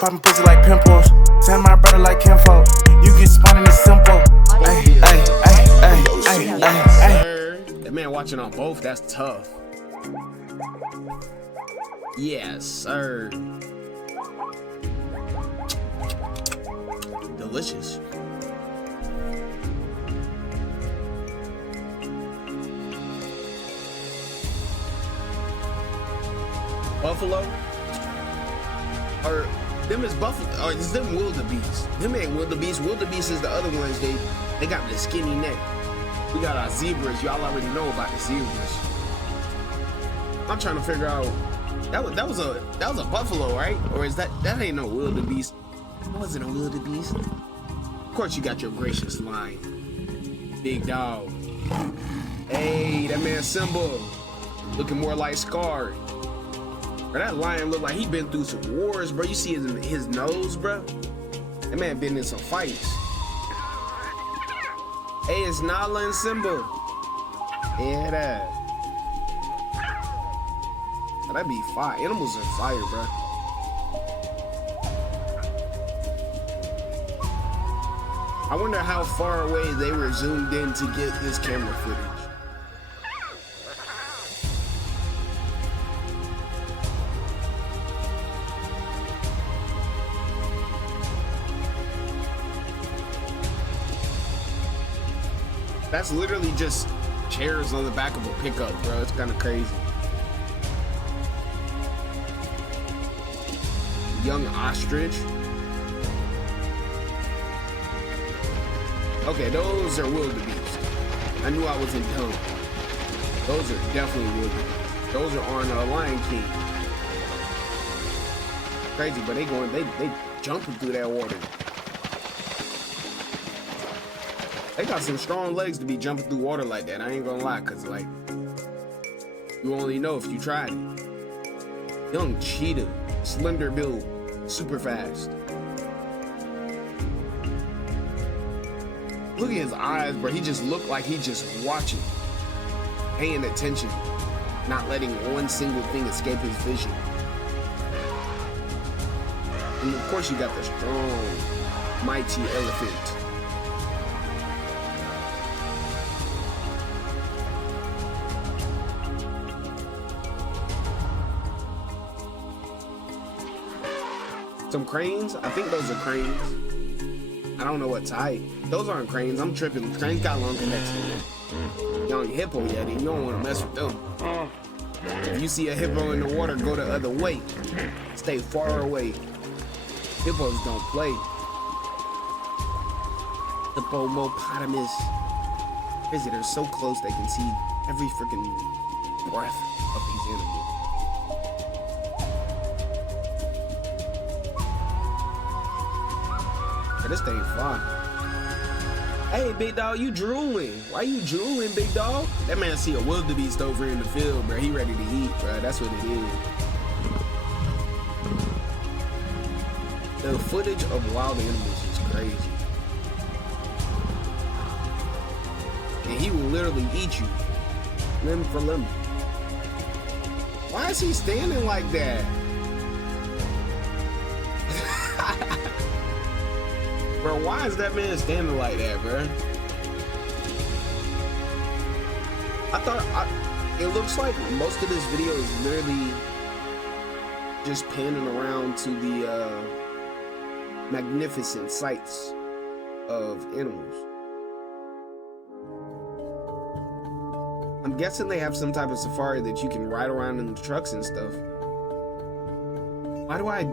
poppin' pussy like pimples. Send my brother like kinfolk. You get spun in the simple. Ay, ay, ay, ay, ay, ay, ay. That man watching on both, that's tough. Yes, sir. Delicious. Buffalo? Or them is Buffalo, or is them wildebeest? Them ain't wildebeest. Wildebeest is the other ones. They got the skinny neck. We got our zebras. Y'all already know about the zebras. I'm trying to figure out. That was a buffalo, right? Or is that ain't no wildebeest? Was it a wildebeest? Of course, you got your gracious lion, big dog. Hey, that man Simba, looking more like Scar. Bro, that lion look like he been through some wars, bro. You see his nose, bro? That man been in some fights. Hey, it's Nala and Simba. Yeah, that. Oh, that'd be fire. Animals are fire, bro. I wonder how far away they were zoomed in to get this camera footage. That's literally just chairs on the back of a pickup, bro. It's kind of crazy. Young ostrich. Okay, those are wildebeest. I knew I wasn't dumb. Those are definitely wildebeest. Those are on Lion King. Crazy, but they jumping through that water. They got some strong legs to be jumping through water like that. I ain't gonna lie, cause like you only know if you tried it. Young cheetah, slender build, super fast. Look at his eyes, bro. He just looked like he just watching, paying attention, not letting one single thing escape his vision. And of course, you got the strong, mighty elephant. Some cranes? I think those are cranes. I don't know what type. Those aren't cranes. I'm tripping. Cranes got longer necks than them. Young hippo yeti. You don't want to mess with them. If you see a hippo in the water, go the other way. Stay far away. Hippos don't play. Hippopotamus. Crazy, they're so close they can see every freaking breath of these animals. This thing fun. Hey, big dog, you drooling. Why you drooling, big dog? That man see a wildebeest over in the field, bro. He ready to eat, bro. That's what it is. The footage of wild animals is crazy. And he will literally eat you, limb for limb. Why is he standing like that? Bro, why is that man standing like that, bro? It looks like most of this video is literally just panning around to the magnificent sights of animals. I'm guessing they have some type of safari that you can ride around in the trucks and stuff. Why do I...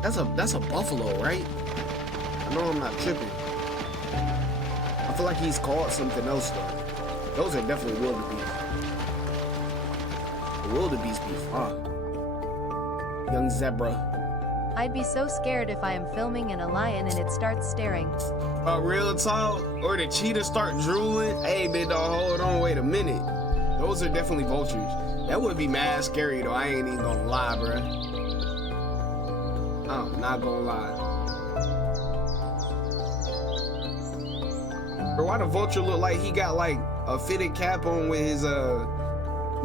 That's a buffalo, right? I know I'm not tripping. I feel like he's called something else though. Those are definitely wildebeest. The wildebeest be fun. Young zebra. I'd be so scared if I am filming and a lion and it starts staring. Real talk? Or the cheetah start drooling? Hey, big dog, hold on, wait a minute. Those are definitely vultures. That would be mad scary though. I ain't even gonna lie, bruh. I'm not gonna lie. But why the vulture look like he got like a fitted cap on with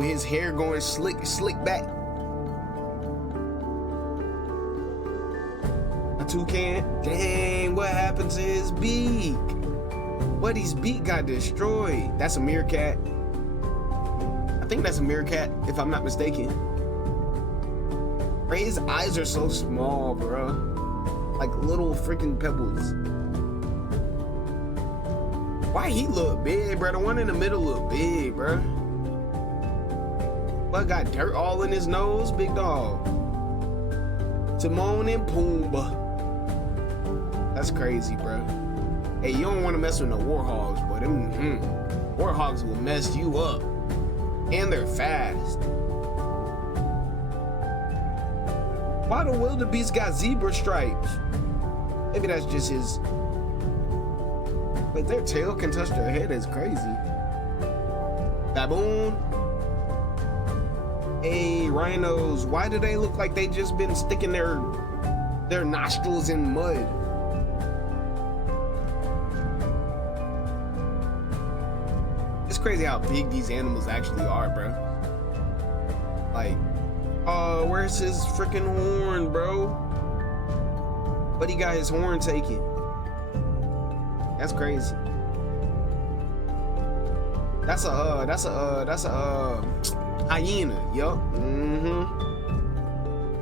his hair going slick back? toucan. Dang, what happened to his beak? What, his beak got destroyed. That's a meerkat. I think that's a meerkat, if I'm not mistaken. Bro, his eyes are so small, bro. Like little freaking pebbles. Why he look big, bro? The one in the middle look big, bro. What, got dirt all in his nose? Big dog. Timon and Pumbaa. That's crazy, bro. Hey, you don't want to mess with no warhogs, but them warhogs will mess you up. And they're fast. Why the wildebeest got zebra stripes? Maybe that's just his. Like, their tail can touch their head. Is crazy. Baboon. Hey, rhinos. Why do they look like they just been sticking their nostrils in mud? It's crazy how big these animals actually are, bro. Like, where's his freaking horn, bro? But he got his horn taken. That's crazy. That's a hyena. Yup.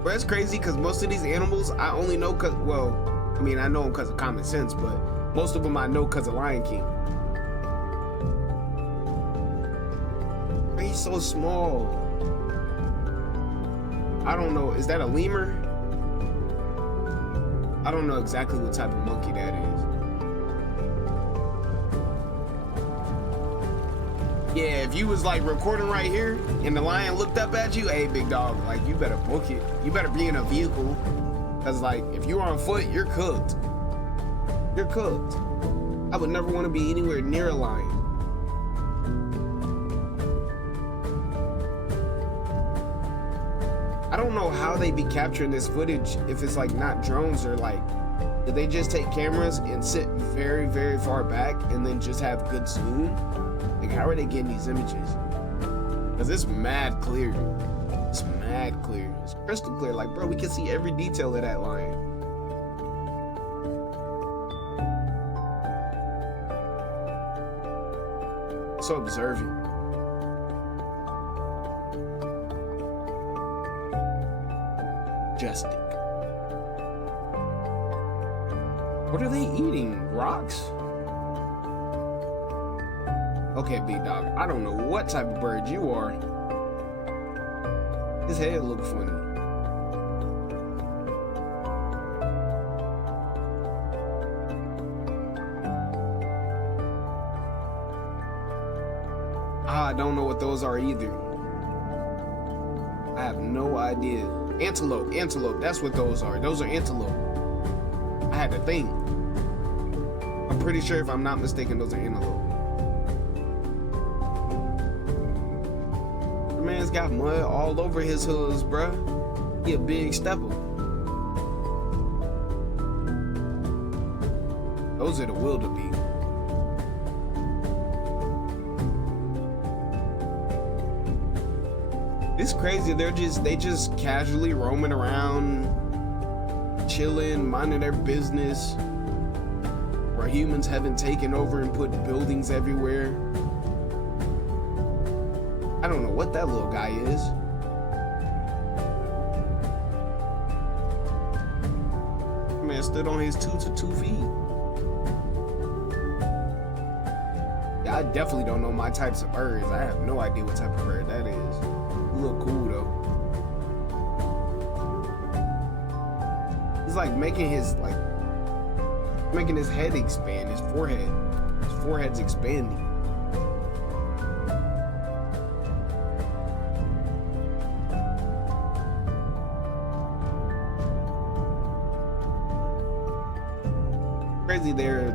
But it's crazy because most of these animals I only know cause, well, I mean, I know them because of common sense, but most of them I know because of Lion King. He's so small. I don't know. Is that a lemur? I don't know exactly what type of monkey that is. Yeah, if you was like recording right here and the lion looked up at you, hey, big dog, like, you better book it. You better be in a vehicle. Because, like, if you're on foot, you're cooked. You're cooked. I would never want to be anywhere near a lion. I don't know how they be capturing this footage if it's like not drones or like, did they just take cameras and sit very, very far back and then just have good zoom? Like, how are they getting these images? Because it's mad clear. It's mad clear. It's crystal clear. Like, bro, we can see every detail of that lion. So observant. Majestic. What are they eating? Rocks? Okay, big dog. I don't know what type of bird you are. His head look funny. I don't know what those are either. I have no idea. Antelope, antelope, that's what those are. Those are antelope. I had to think. I'm pretty sure, if I'm not mistaken, those are antelope. The man's got mud all over his hooves, bruh. He a big stepper. Those are the wildebeest. It's crazy. They just casually roaming around, chilling, minding their business, where humans haven't taken over and put buildings everywhere. I don't know what that little guy is. Man stood on his 2 feet. Yeah, I definitely don't know my types of birds. I have no idea what type of bird that is. Look cool though. He's like making his head expand, his forehead's expanding. Crazy, they're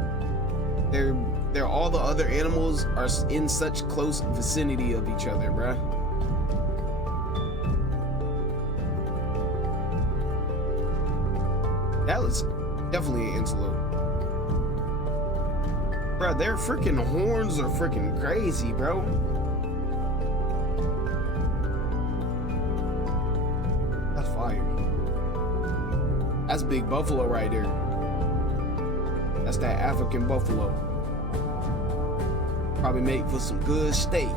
all the other animals are in such close vicinity of each other, bruh. That was definitely an antelope. Bro, their freaking horns are freaking crazy, bro. That's fire. That's big buffalo right there. That's that African buffalo. Probably make for some good steak.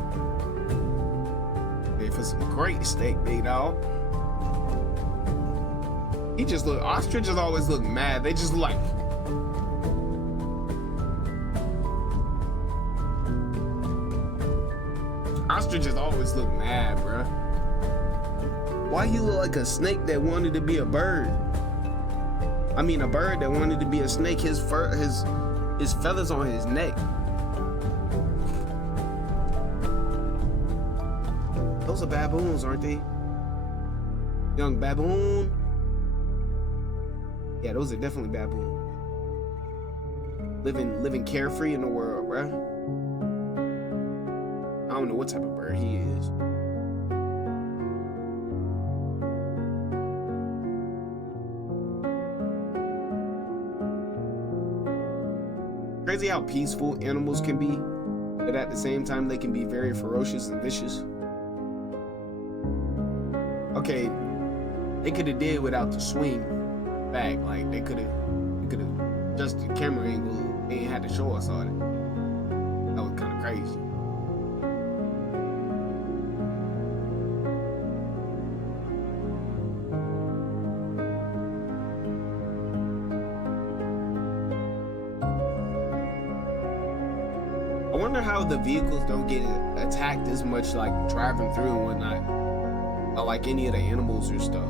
Made for some great steak, big dog. He just look, ostriches always look mad. They just look like, ostriches always look mad, bruh. Why he look like a snake that wanted to be a bird? I mean, a bird that wanted to be a snake. His fur, his feathers on his neck. Those are baboons, aren't they? Young baboon. Yeah, those are definitely baboons. Living carefree in the world, bruh. I don't know what type of bird he is. Crazy how peaceful animals can be, but at the same time they can be very ferocious and vicious. Okay, they could have did without the swing back. Like they could have just the camera angle. They ain't had to show us all that. That was kind of crazy. I wonder how the vehicles don't get attacked as much, like driving through and whatnot, or like any of the animals or stuff.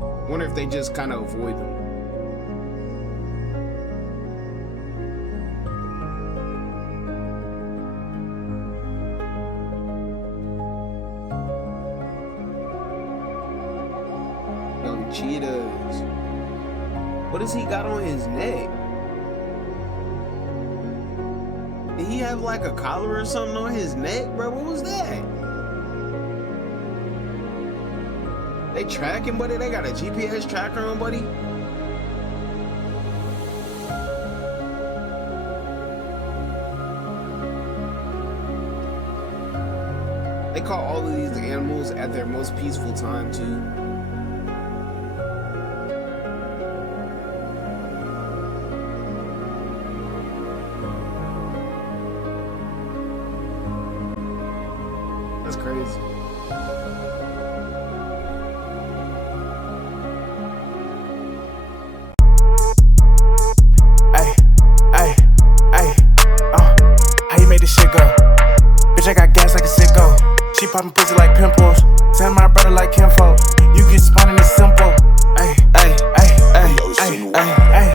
I wonder if they just kind of avoid them. Young cheetahs. What does he got on his neck? Did he have like a collar or something on his neck, bro? What was that? They tracking, buddy? They got a GPS tracker on, buddy? They call all of these animals at their most peaceful time, too. That's crazy. How you made this shit go? Bitch, I got gas like a sicko. She poppin' pussy like pimples. Send my